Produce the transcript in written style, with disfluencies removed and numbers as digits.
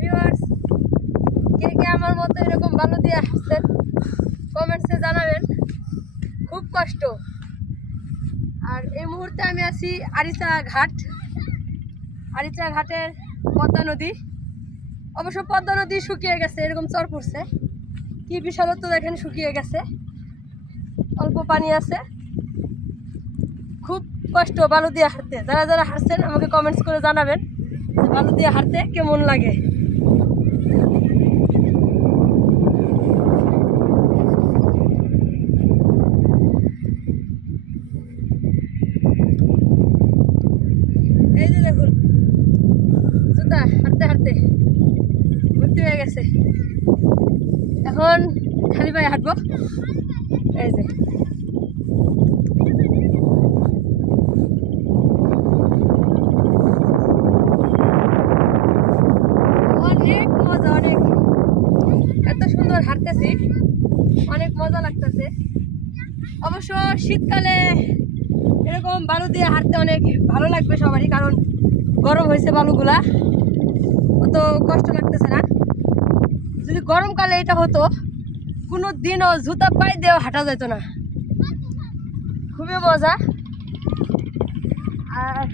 Viewers, কে কে আমার মতো এরকম বালু দিয়ে হাঁটছেন কমেন্টসে জানাবেন। খুব কষ্ট। আর এই মুহূর্তে আমি আছি আরিচা ঘাটের পদ্মা নদী। অবশ্য পদ্মা নদী শুকিয়ে গেছে, এরকম চর পড়ছে। কি বিশালত্ব দেখেন, শুকিয়ে গেছে, অল্প পানি আছে। খুব কষ্ট বালু দিয়ে হাঁটতে। যারা যারা হাঁটছেন আমাকে কমেন্টস করে জানাবেন যে বালু দিয়ে হাঁটতে কেমন লাগে। এই যে দেখুন, জুতা হাঁটতে হাঁটতে ভর্তি হয়ে গেছে। এখন খালি পায়ে হাঁটবো। এই যে অনেক মজা, অনেক এত সুন্দর হাঁটতেছি, অনেক মজা লাগতেছে। অবশ্য শীতকালে এরকম বালু দিয়ে হাঁটতে অনেক ভালো লাগবে সবারই, কারণ গরম হয়েছে বালুগুলা, অত কষ্ট লাগতেছে না। যদি গরমকালে এটা হতো, কোনো দিনও জুতা পায়ে দিয়েও হাঁটা যেত না। খুবই মজা। আর